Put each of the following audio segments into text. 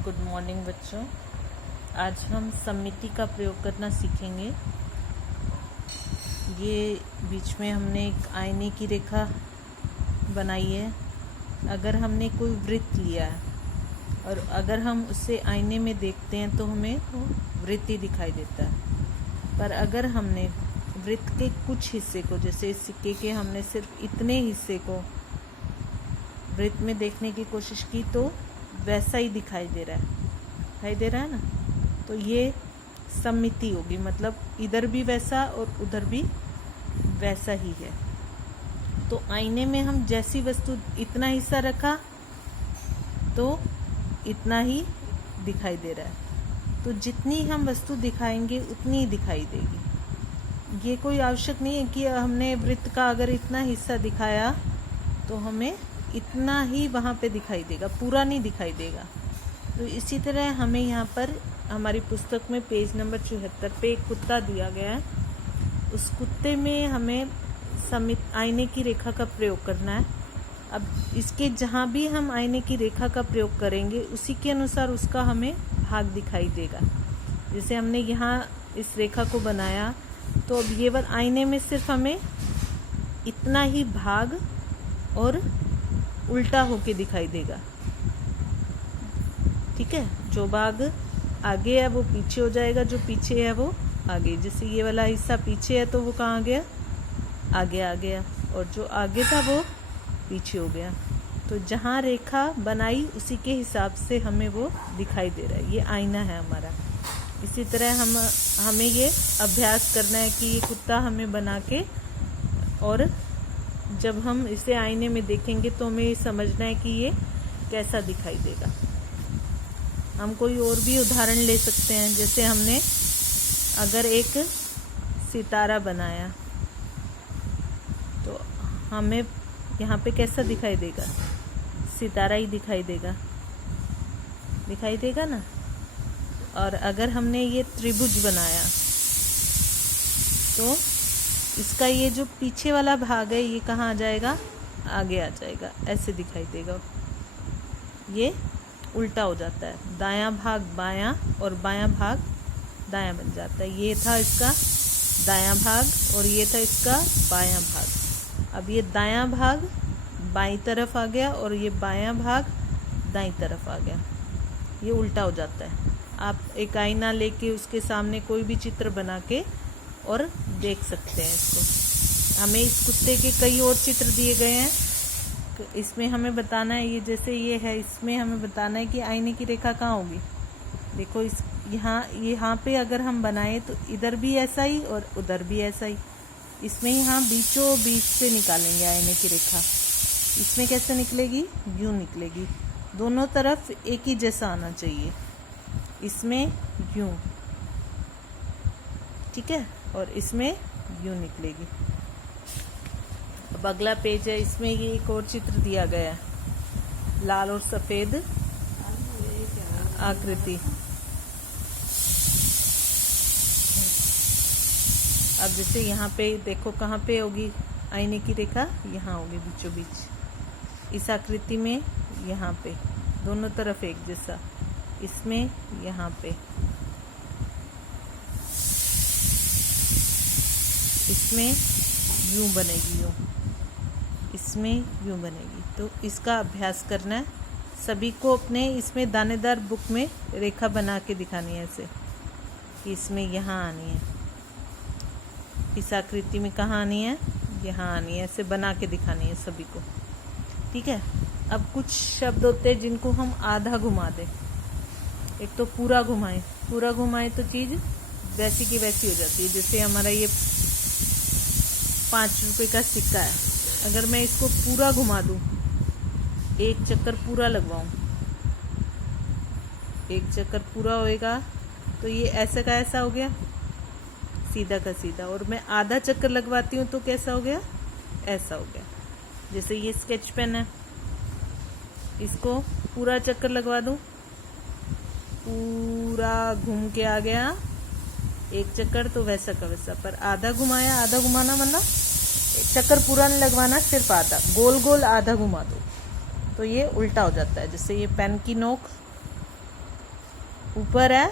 Good morning बच्चों। आज हम सममिति का प्रयोग करना सीखेंगे। ये बीच में हमने एक आईने की रेखा बनाई है। अगर हमने कोई वृत्त लिया है और अगर हम उसे आईने में देखते हैं तो हमें वो वृत्त ही दिखाई देता है। पर अगर हमने वृत्त के कुछ हिस्से को, जैसे इस सिक्के के हमने सिर्फ इतने हिस्से को वृत्त में देखने की कोशिश की तो वैसा ही दिखाई दे रहा है ना, तो ये सममिति होगी। मतलब इधर भी वैसा और उधर भी वैसा ही है। तो आईने में हम जैसी वस्तु इतना हिस्सा रखा तो इतना ही दिखाई दे रहा है। तो जितनी हम वस्तु दिखाएंगे उतनी ही दिखाई देगी। ये कोई आवश्यक नहीं है कि हमने वृत्त का अगर इतना हिस्सा दिखाया तो हमें इतना ही वहाँ पे दिखाई देगा, पूरा नहीं दिखाई देगा। तो इसी तरह हमें यहाँ पर हमारी पुस्तक में पेज नंबर 74 पे एक कुत्ता दिया गया है। उस कुत्ते में हमें आईने की रेखा का प्रयोग करना है। अब इसके जहाँ भी हम आईने की रेखा का प्रयोग करेंगे उसी के अनुसार उसका हमें भाग दिखाई देगा। जैसे हमने यहाँ इस रेखा को बनाया तो अब ये बार आईने में सिर्फ हमें इतना ही भाग और उल्टा होके दिखाई देगा। ठीक है, जो भाग आगे है वो पीछे हो जाएगा, जो पीछे है वो आगे। जैसे ये वाला हिस्सा पीछे है तो वो कहाँ गया, आगे आ गया, और जो आगे था वो पीछे हो गया। तो जहाँ रेखा बनाई उसी के हिसाब से हमें वो दिखाई दे रहा है। ये आईना है हमारा। इसी तरह हमें ये अभ्यास करना है कि ये कुत्ता हमें बना के, और जब हम इसे आईने में देखेंगे तो हमें समझना है कि ये कैसा दिखाई देगा। हम कोई और भी उदाहरण ले सकते हैं। जैसे हमने अगर एक सितारा बनाया तो हमें यहाँ पे कैसा दिखाई देगा, सितारा ही दिखाई देगा ना। और अगर हमने ये त्रिभुज बनाया तो इसका ये जो पीछे वाला भाग है ये कहाँ आ जाएगा, आगे आ जाएगा, ऐसे दिखाई देगा। ये उल्टा हो जाता है, दायां भाग बायां और बायां भाग दायां बन जाता है। ये था इसका दायां भाग और ये था इसका बायां भाग। अब ये दायां भाग बाईं तरफ आ गया और ये बायां भाग दाईं तरफ आ गया। ये उल्टा हो जाता है। आप एक आईना लेके उसके सामने कोई भी चित्र बना के और देख सकते हैं इसको। हमें इस कुत्ते के कई और चित्र दिए गए हैं। तो इसमें हमें बताना है, ये जैसे ये है, इसमें हमें बताना है कि आईने की रेखा कहाँ होगी। देखो इस यहाँ पे अगर हम बनाए तो इधर भी ऐसा ही और उधर भी ऐसा ही। इसमें यहाँ बीचों बीच पे निकालेंगे आईने की रेखा। इसमें कैसे निकलेगी, यूँ निकलेगी। दोनों तरफ एक ही जैसा आना चाहिए। इसमें यूँ, ठीक है, और इसमें यूँ निकलेगी। अब अगला पेज है, इसमें ये एक और चित्र दिया गया है, लाल और सफ़ेद आकृति। अब जैसे यहाँ पे देखो कहाँ पे होगी आईने की रेखा, यहाँ होगी बीचों बीच। इस आकृति में यहाँ पे दोनों तरफ एक जैसा, इसमें यहाँ पे, इसमें यूँ बनेगी, यूँ, इसमें यूँ बनेगी। तो इसका अभ्यास करना है सभी को। अपने इसमें दानेदार बुक में रेखा बना के दिखानी है ऐसे कि इसमें यहाँ आनी है, इस आकृति में कहाँ आनी है, यहाँ आनी है, ऐसे बना के दिखानी है सभी को। ठीक है। अब कुछ शब्द होते हैं जिनको हम आधा घुमा दें। एक तो पूरा घुमाएं तो चीज़ वैसी की वैसी हो जाती है। जैसे हमारा ये 5 रुपए का सिक्का है, अगर मैं इसको पूरा घुमा दूं, एक चक्कर पूरा लगवाऊं, एक चक्कर पूरा होएगा तो ये ऐसा का ऐसा हो गया, सीधा का सीधा। और मैं आधा चक्कर लगवाती हूँ तो कैसा हो गया, ऐसा हो गया। जैसे ये स्केच पेन है, इसको पूरा चक्कर लगवा दूं, पूरा घूम के आ गया एक चक्कर, तो वैसा का वैसा। पर आधा घुमाया, आधा घुमाना मतलब चक्कर पूरा नहीं लगवाना, सिर्फ आधा, गोल गोल आधा घुमा दो तो ये उल्टा हो जाता है। जैसे ये पेन की नोक ऊपर है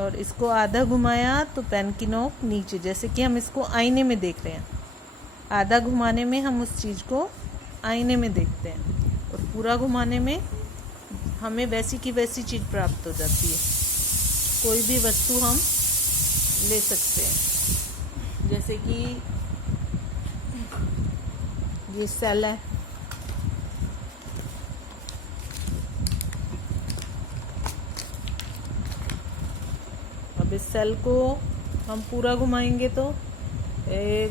और इसको आधा घुमाया तो पेन की नोक नीचे, जैसे कि हम इसको आईने में देख रहे हैं। आधा घुमाने में हम उस चीज़ को आईने में देखते हैं और पूरा घुमाने में हमें वैसी की वैसी चीज़ प्राप्त हो जाती है। कोई भी वस्तु हम ले सकते हैं, जैसे कि ये सेल है, अब इस सेल को हम पूरा घुमाएंगे तो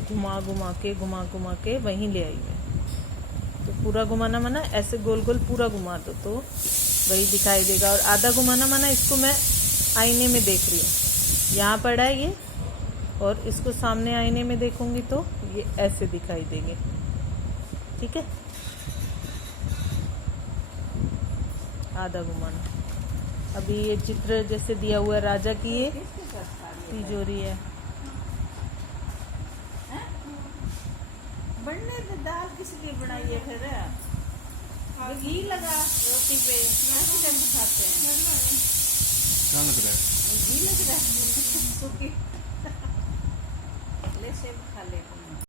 घुमा घुमा के वहीं ले आएंगे। तो पूरा घुमाना माना ऐसे गोल गोल पूरा घुमा दो तो वही दिखाई देगा। और आधा घुमाना माना इसको मैं आईने में देख रही हूँ, यहाँ पड़ा है ये, और इसको सामने आईने में देखूंगी तो ये ऐसे दिखाई देंगे। ठीक है, आधा घुमाना। अभी ये चित्र जैसे दिया हुआ है राजा की, ये तिजोरी है। बनने तो दाल किस लिए बनाई है फिर? घी लगा रोटी पे, ऐसे कैसे खाते हैं? क्या लग रहा है? घी लग रहा है सूखी ले सेब खा ले।